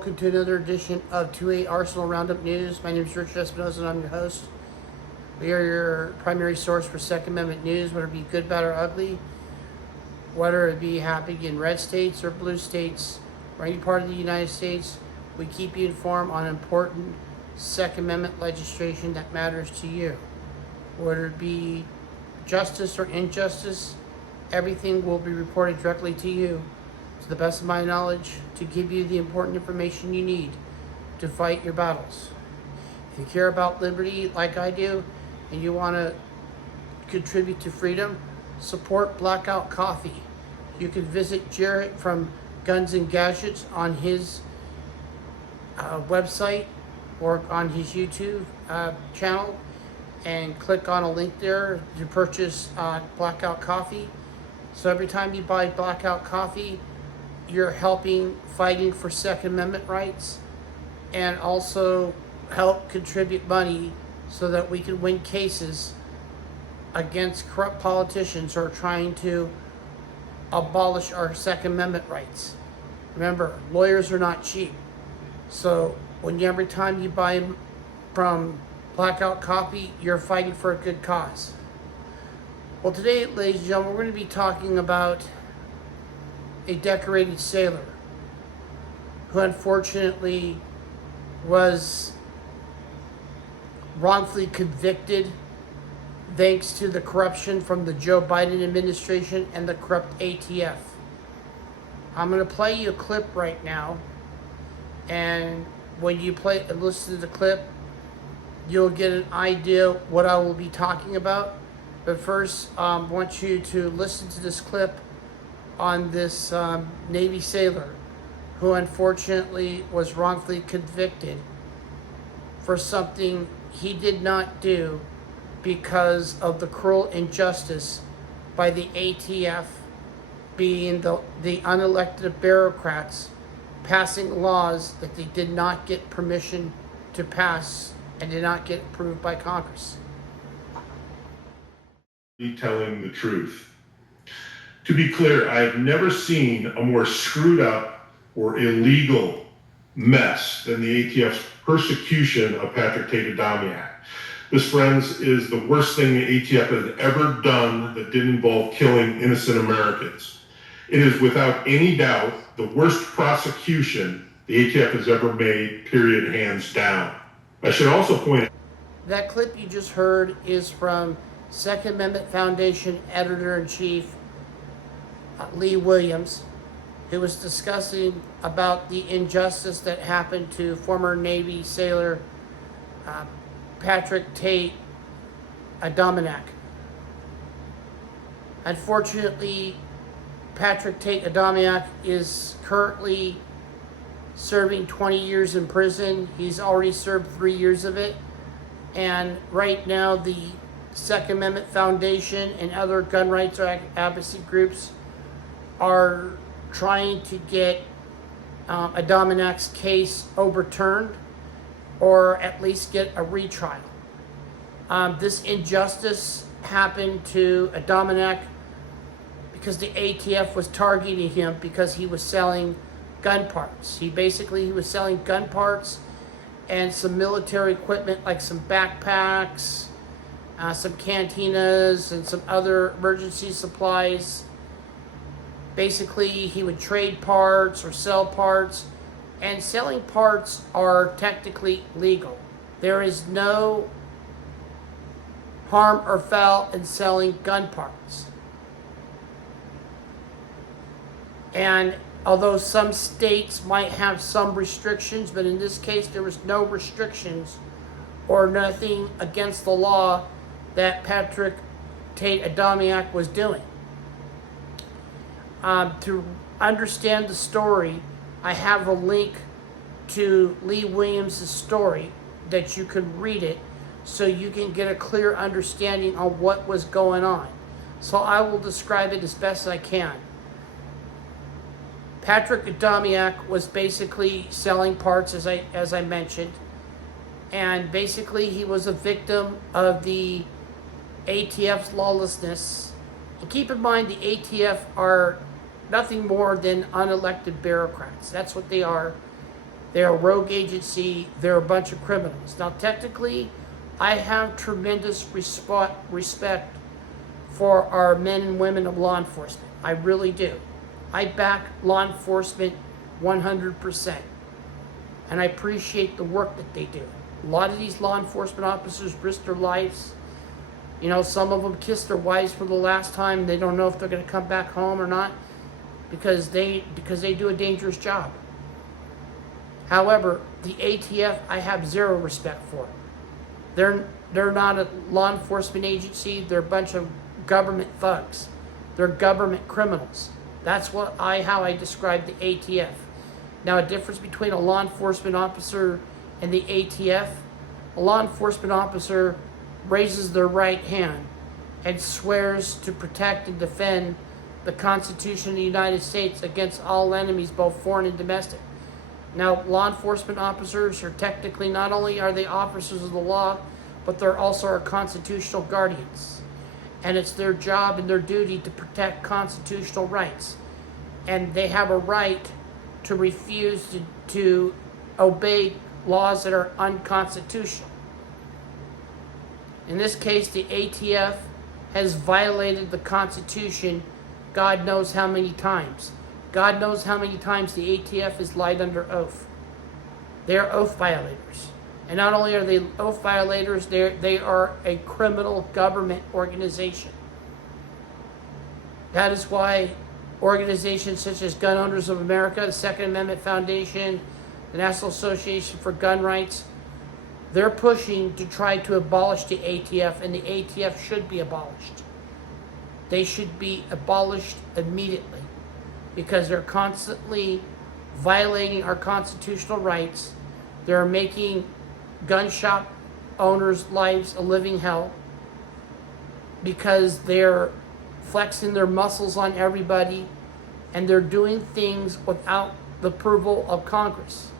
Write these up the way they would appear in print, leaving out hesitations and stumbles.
welcome to another edition of 2A Arsenal Roundup News. My name is Richard Espinoza and I'm your host. We are your primary source for Second Amendment news, whether it be good, bad, or ugly, whether it be happening in red states or blue states, or any part of the United States. We keep you informed on important Second Amendment legislation that matters to you. Whether it be justice or injustice, everything will be reported directly to you, to the best of my knowledge, to give you the important information you need to fight your battles. If you care about liberty like I do, and you want to contribute to freedom, support Blackout Coffee. You can visit Jarrett from Guns and Gadgets on his website or on his YouTube channel and click on a link there to purchase Blackout Coffee. So every time you buy Blackout Coffee, you're helping fighting for Second Amendment rights and also help contribute money so that we can win cases against corrupt politicians who are trying to abolish our Second Amendment rights. Remember, lawyers are not cheap. So every time you buy from Blackout Coffee, you're fighting for a good cause. Well, today, ladies and gentlemen, we're going to be talking about a decorated sailor who unfortunately was wrongfully convicted thanks to the corruption from the Joe Biden administration and the corrupt ATF. I'm going to play you a clip right now, and when you play and listen to the clip, you'll get an idea what I will be talking about. But first, I want you to listen to this clip on this Navy sailor who unfortunately was wrongfully convicted for something he did not do because of the cruel injustice by the ATF being the unelected bureaucrats passing laws that they did not get permission to pass and did not get approved by Congress. Telling the truth. To be clear, I have never seen a more screwed up or illegal mess than the ATF's persecution of Patrick Tate Adamiak. This, friends, is the worst thing the ATF has ever done that didn't involve killing innocent Americans. It is without any doubt the worst prosecution the ATF has ever made, period, hands down. I should also point out that clip you just heard is from Second Amendment Foundation Editor-in-Chief Lee Williams, who was discussing about the injustice that happened to former Navy sailor Patrick Tate Adamiak. Unfortunately, Patrick Tate Adamiak is currently serving 20 years in prison. He's already served 3 years of it. And right now, the Second Amendment Foundation and other gun rights advocacy groups are trying to get Adamiak's case overturned or at least get a retrial. This injustice happened to Adamiak because the ATF was targeting him because he was selling gun parts. He was selling gun parts and some military equipment like some backpacks, some cantinas, and some other emergency supplies. Basically, he would trade parts or sell parts, and selling parts are technically legal. There is no harm or foul in selling gun parts. And although some states might have some restrictions, but in this case there was no restrictions or nothing against the law that Patrick Tate Adamiak was doing. To understand the story, I have a link to Lee Williams' story that you can read it so you can get a clear understanding on what was going on. So I will describe it as best I can. Patrick Adamiak was basically selling parts, as I mentioned, and basically he was a victim of the ATF's lawlessness. And keep in mind, the ATF are nothing more than unelected bureaucrats. That's what they are. They're a rogue agency. They're a bunch of criminals. Now, technically, I have tremendous respect for our men and women of law enforcement. I really do. I back law enforcement 100%. And I appreciate the work that they do. A lot of these law enforcement officers risk their lives. You know, some of them kiss their wives for the last time. They don't know if they're going to come back home or not because they do a dangerous job. However, the ATF, I have zero respect for. They're not a law enforcement agency. They're a bunch of government thugs. They're government criminals. That's how I describe the ATF. Now, a difference between a law enforcement officer and the ATF, a law enforcement officer raises their right hand and swears to protect and defend the Constitution of the United States against all enemies, both foreign and domestic. Now, law enforcement officers are technically, not only are they officers of the law, but they're also our constitutional guardians. And it's their job and their duty to protect constitutional rights. And they have a right to refuse to obey laws that are unconstitutional. In this case, the ATF has violated the Constitution God knows how many times. God knows how many times the ATF has lied under oath. They are oath violators. And not only are they oath violators, they are a criminal government organization. That is why organizations such as Gun Owners of America, the Second Amendment Foundation, the National Association for Gun Rights, they're pushing to try to abolish the ATF, and the ATF should be abolished. They should be abolished immediately because they're constantly violating our constitutional rights. They're making gun shop owners' lives a living hell because they're flexing their muscles on everybody, and they're doing things without the approval of Congress.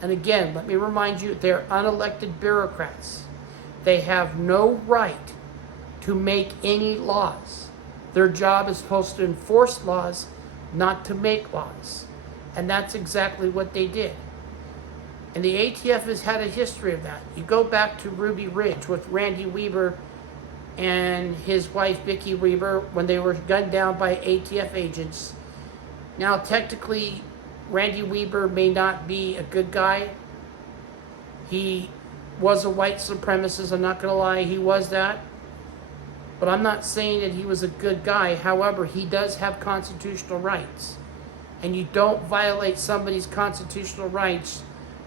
And again, let me remind you, they're unelected bureaucrats. They have no right to make any laws. Their job is supposed to enforce laws, not to make laws. And that's exactly what they did. And the ATF has had a history of that. You go back to Ruby Ridge with Randy Weber and his wife, Vicki Weber, when they were gunned down by ATF agents. Now, technically, Randy Weber may not be a good guy. He was a white supremacist, I'm not going to lie, he was that. But I'm not saying that he was a good guy. However, he does have constitutional rights. And you don't violate somebody's constitutional rights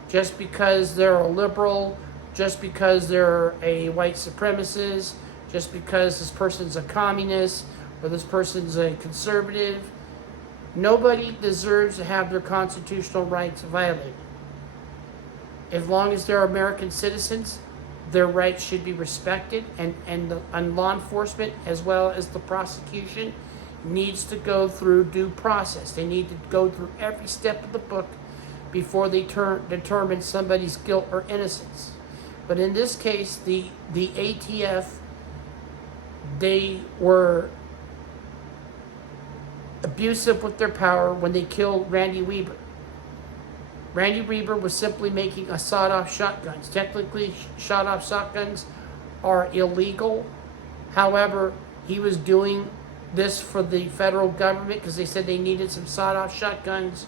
just because they're a liberal, just because they're a white supremacist, just because this person's a communist or this person's a conservative. Nobody deserves to have their constitutional rights violated. As long as they're American citizens, their rights should be respected, and law enforcement as well as the prosecution needs to go through due process. They need to go through every step of the book before they determine somebody's guilt or innocence. But in this case, the ATF, they were abusive with their power when they killed Randy Weber. Randy Weber was simply making a sawed-off shotguns. Technically, sawed-off shotguns are illegal. However, he was doing this for the federal government because they said they needed some sawed-off shotguns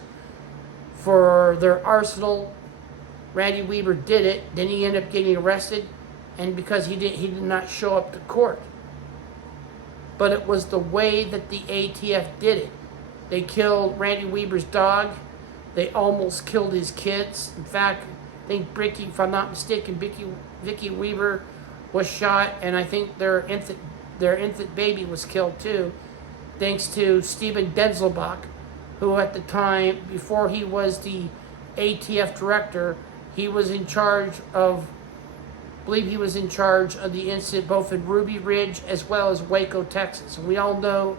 for their arsenal. Randy Weber did it. Then he ended up getting arrested, and because he did not show up to court. But it was the way that the ATF did it. They killed Randy Weber's dog. They almost killed his kids. In fact, I think Bricky, if I'm not mistaken, Vicki Weber was shot, and I think their infant baby was killed too, thanks to Stephen Denzelbach, who at the time, before he was the ATF director, he was in charge of, I believe he was in charge of the incident both in Ruby Ridge as well as Waco, Texas. And we all know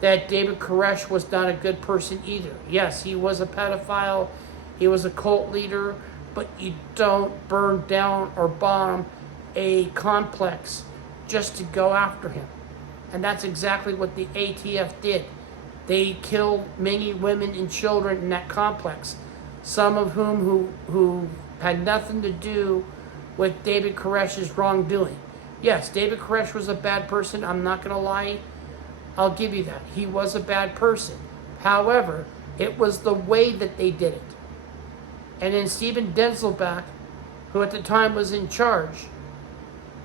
that David Koresh was not a good person either. Yes, he was a pedophile, he was a cult leader, but you don't burn down or bomb a complex just to go after him. And that's exactly what the ATF did. They killed many women and children in that complex. some of whom who had nothing to do with David Koresh's wrongdoing. Yes, David Koresh was a bad person. I'm not going to lie. I'll give you that. He was a bad person. However, it was the way that they did it. And then Stephen Denzelback, who at the time was in charge,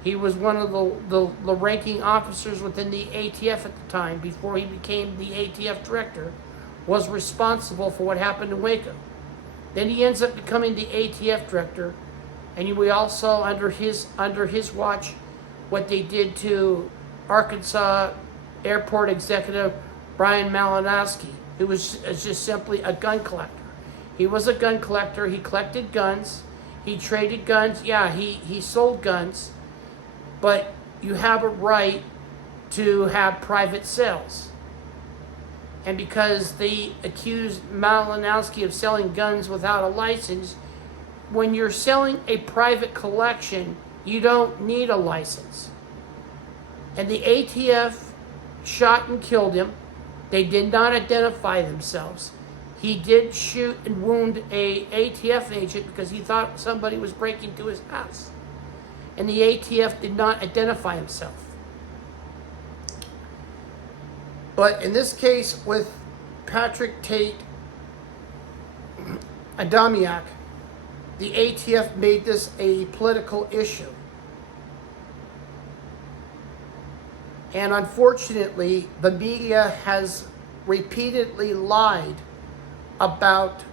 he was one of the ranking officers within the ATF at the time, before he became the ATF director, was responsible for what happened in Waco. Then he ends up becoming the ATF director, and we all saw under his watch what they did to Arkansas Airport executive Bryan Malinowski, who was just simply a gun collector. He was a gun collector. He collected guns. He traded guns. Yeah, he sold guns. But you have a right to have private sales. And because they accused Malinowski of selling guns without a license, when you're selling a private collection, you don't need a license. And the ATF shot and killed him. They did not identify themselves. He did shoot and wound a ATF agent because he thought somebody was breaking into his house. And the ATF did not identify himself. But in this case with Patrick Tate Adamiak, the ATF made this a political issue. And unfortunately, the media has repeatedly lied about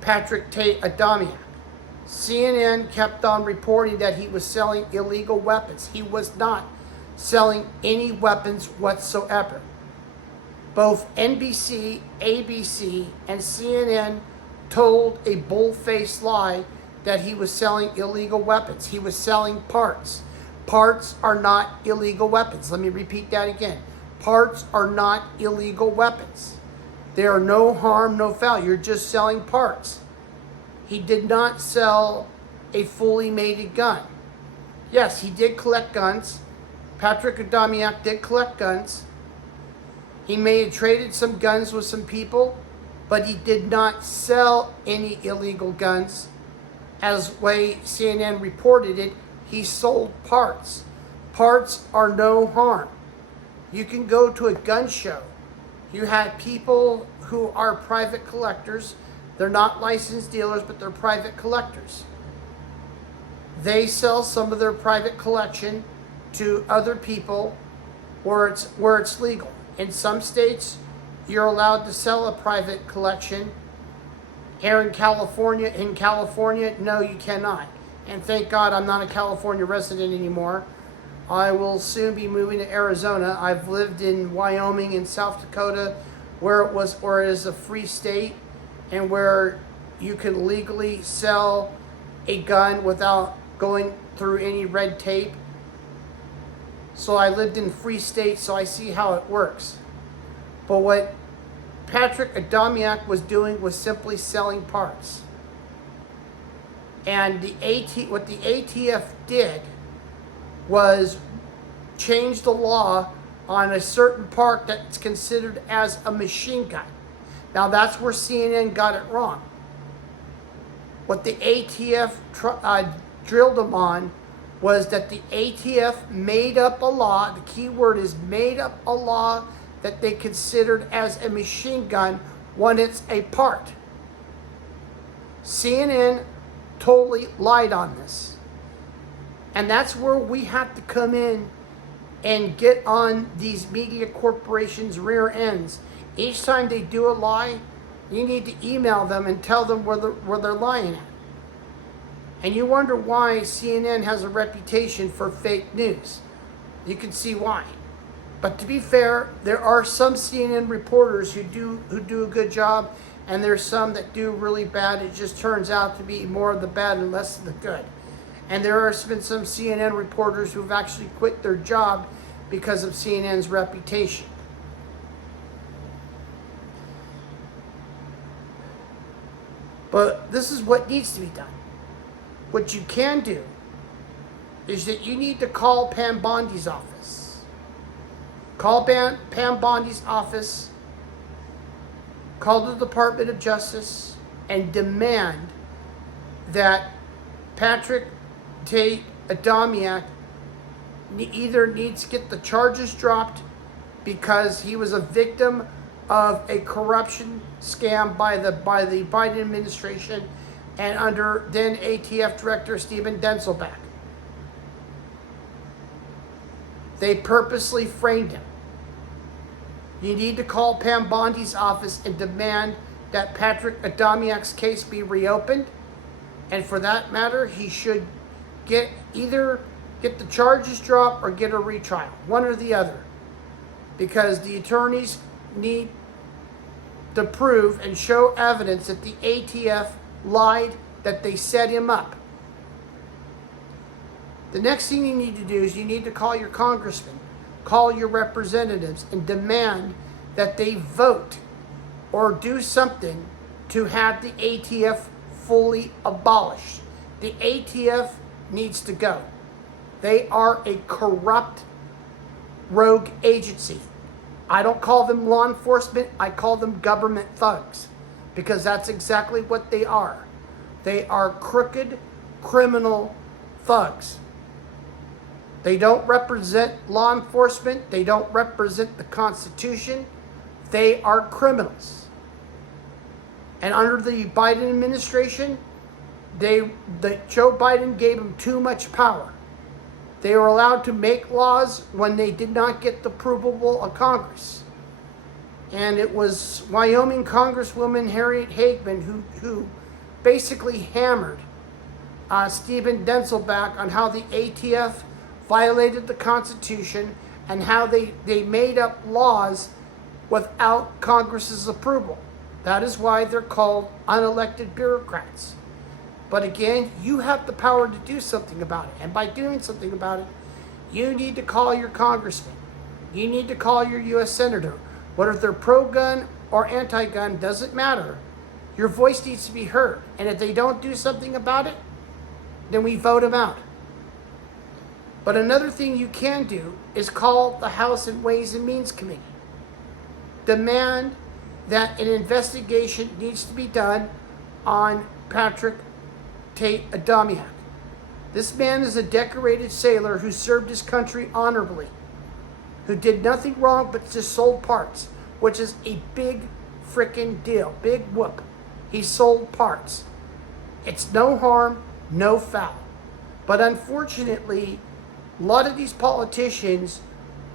Patrick Tate Adamiak. CNN kept on reporting that he was selling illegal weapons. He was not selling any weapons whatsoever. Both NBC, ABC, and CNN told a bull-faced lie that he was selling illegal weapons. He was selling parts. Parts are not illegal weapons. Let me repeat that again. Parts are not illegal weapons. They are no harm, no foul. You're just selling parts. He did not sell a fully mated gun. Yes, he did collect guns. Patrick Adamiak did collect guns. He may have traded some guns with some people, but he did not sell any illegal guns. As way CNN reported it, he sold parts. Parts are no harm. You can go to a gun show. You had people who are private collectors. They're not licensed dealers, but they're private collectors. They sell some of their private collection to other people where it's legal. In some states, you're allowed to sell a private collection. Here in California, no, you cannot. And thank God I'm not a California resident anymore. I will soon be moving to Arizona. I've lived in Wyoming and South Dakota, where it is a free state, and where you can legally sell a gun without going through any red tape. So I lived in free states, so I see how it works. But what Patrick Adamiak was doing was simply selling parts. And what the ATF did was change the law on a certain part that's considered as a machine gun. Now that's where CNN got it wrong. What the ATF drilled them on was that the ATF made up a law, the key word is made up a law, that they considered as a machine gun when it's a part. CNN totally lied on this. And that's where we have to come in and get on these media corporations' rear ends. Each time they do a lie, you need to email them and tell them where they're lying at. And you wonder why CNN has a reputation for fake news. You can see why. But to be fair, there are some CNN reporters who do a good job, and there's some that do really bad. It just turns out to be more of the bad and less of the good. And there have been some CNN reporters who've actually quit their job because of CNN's reputation. But this is what needs to be done. What you can do is that you need to call Pam Bondi's office. Call Pam Bondi's office. Call the Department of Justice. and demand that Patrick Tate Adamiak either needs to get the charges dropped because he was a victim of a corruption scam by the Biden administration and under then ATF Director Stephen Denzelback. They purposely framed him. You need to call Pam Bondi's office and demand that Patrick Adamiak's case be reopened. And for that matter, he should either get the charges dropped or get a retrial. One or the other. Because the attorneys need to prove and show evidence that the ATF lied, that they set him up. The next thing you need to do is you need to call your congressman, call your representatives, and demand that they vote or do something to have the ATF fully abolished. The ATF needs to go. They are a corrupt rogue agency. I don't call them law enforcement, I call them government thugs, because that's exactly what they are. They are crooked, criminal thugs. They don't represent law enforcement. They don't represent the Constitution. They are criminals. And under the Biden administration, Joe Biden gave them too much power. They were allowed to make laws when they did not get the approval of Congress. And it was Wyoming Congresswoman Harriet Hagman who basically hammered Stephen Denzelback on how the ATF violated the Constitution and how they made up laws without Congress's approval. That is why they're called unelected bureaucrats. But again, you have the power to do something about it. And by doing something about it, you need to call your congressman. You need to call your U.S. senator. Whether they're pro-gun or anti-gun, doesn't matter. Your voice needs to be heard. And if they don't do something about it, then we vote them out. But another thing you can do is call the House and Ways and Means Committee. Demand that an investigation needs to be done on Patrick Tate Adamiak. This man is a decorated sailor who served his country honorably, who did nothing wrong but just sold parts, which is a big freaking deal, big whoop. He sold parts. It's no harm, no foul. But unfortunately, a lot of these politicians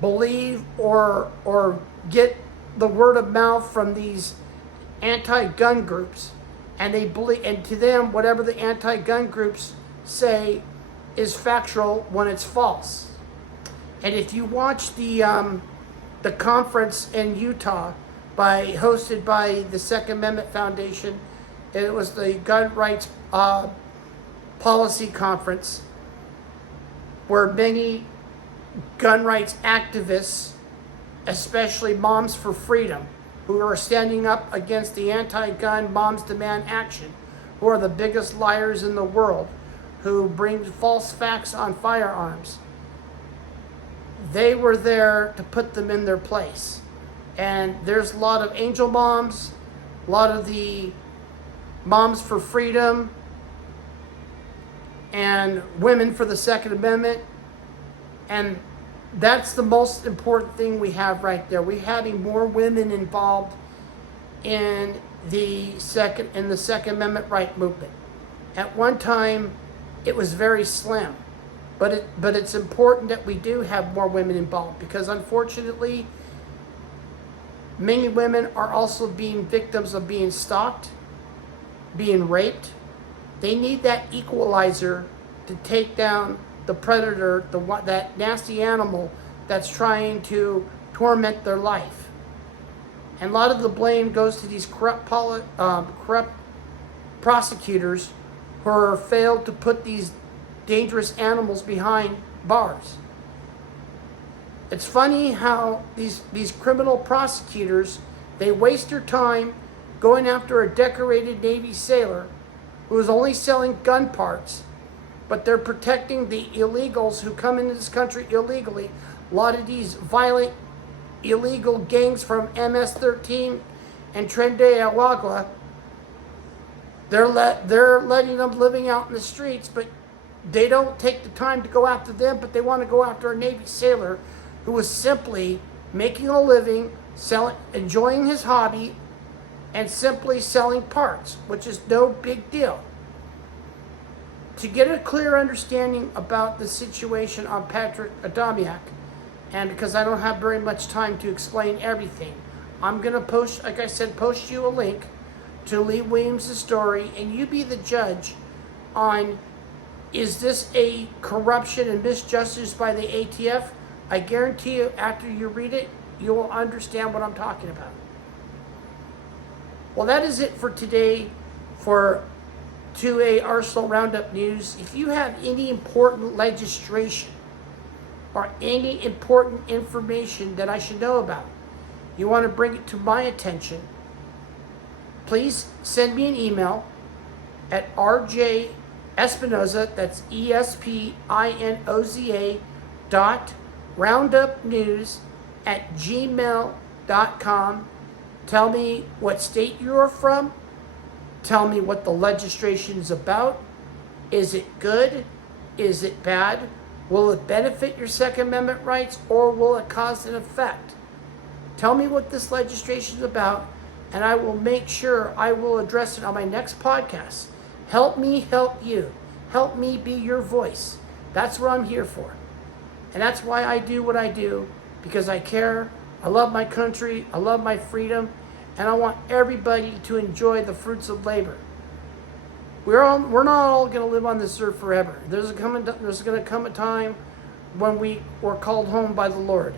believe or get the word of mouth from these anti-gun groups, and they believe, and to them, whatever the anti-gun groups say is factual when it's false. And if you watch the conference in Utah hosted by the Second Amendment Foundation, it was the gun rights policy conference, where many gun rights activists, especially Moms for Freedom, who are standing up against the anti-gun Moms Demand Action, who are the biggest liars in the world, who bring false facts on firearms. They were there to put them in their place. And there's a lot of angel moms, a lot of the Moms for Freedom, and Women for the Second Amendment. And that's the most important thing we have right there. We're having more women involved in the Second Amendment right movement. At one time, it was very slim, but it's important that we do have more women involved, because unfortunately, many women are also being victims of being stalked, being raped. They need that equalizer to take down the predator, that nasty animal that's trying to torment their life. And a lot of the blame goes to these corrupt prosecutors who failed to put these dangerous animals behind bars. It's funny how these criminal prosecutors, they waste their time going after a decorated Navy sailor who is only selling gun parts, but they're protecting the illegals who come into this country illegally. A lot of these violent, illegal gangs from MS-13 and Tren de Agua They're letting them living out in the streets, but they don't take the time to go after them, but they want to go after a Navy sailor who was simply making a living, enjoying his hobby, and simply selling parts, which is no big deal. To get a clear understanding about the situation on Patrick Adamiak, and because I don't have very much time to explain everything, I'm going to post, like I said, post you a link to Lee Williams' story, and you be the judge on, is this a corruption and misjustice by the ATF? I guarantee you, after you read it, you will understand what I'm talking about. Well, that is it for today for 2A Arsenal Roundup News. If you have any important legislation or any important information that I should know about, you want to bring it to my attention, please send me an email at RJ Espinoza, that's ESPINOZA .roundupnews@gmail.com. Tell me what state you are from. Tell me what the legislation is about. Is it good? Is it bad? Will it benefit your Second Amendment rights, or will it cause an effect? Tell me what this legislation is about, and I will make sure I will address it on my next podcast. Help me help you. Help me be your voice. That's what I'm here for. And that's why I do what I do, because I care. I love my country. I love my freedom. And I want everybody to enjoy the fruits of labor. We're not all going to live on this earth forever. There's going to come a time when we were called home by the Lord.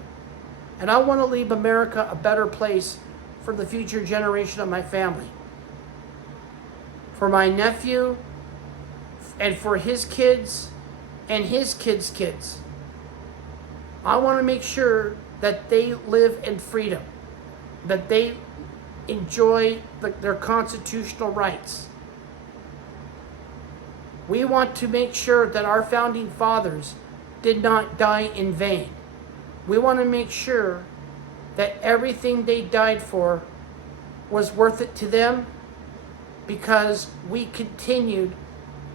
And I want to leave America a better place for the future generation of my family. For my nephew, and for his kids, and his kids' kids. I want to make sure that they live in freedom, that they enjoy their constitutional rights. We want to make sure that our founding fathers did not die in vain. We want to make sure that everything they died for was worth it to them, because we continued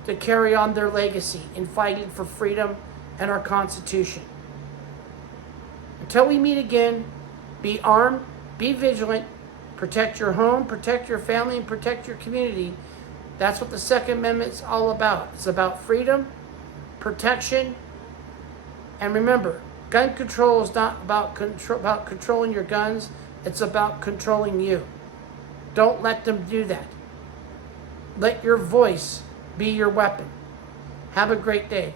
to carry on their legacy in fighting for freedom and our Constitution. Until we meet again, be armed, be vigilant, protect your home, protect your family, and protect your community. That's what the Second Amendment is all about. It's about freedom, protection, and remember, gun control is not about controlling your guns. It's about controlling you. Don't let them do that. Let your voice be your weapon. Have a great day.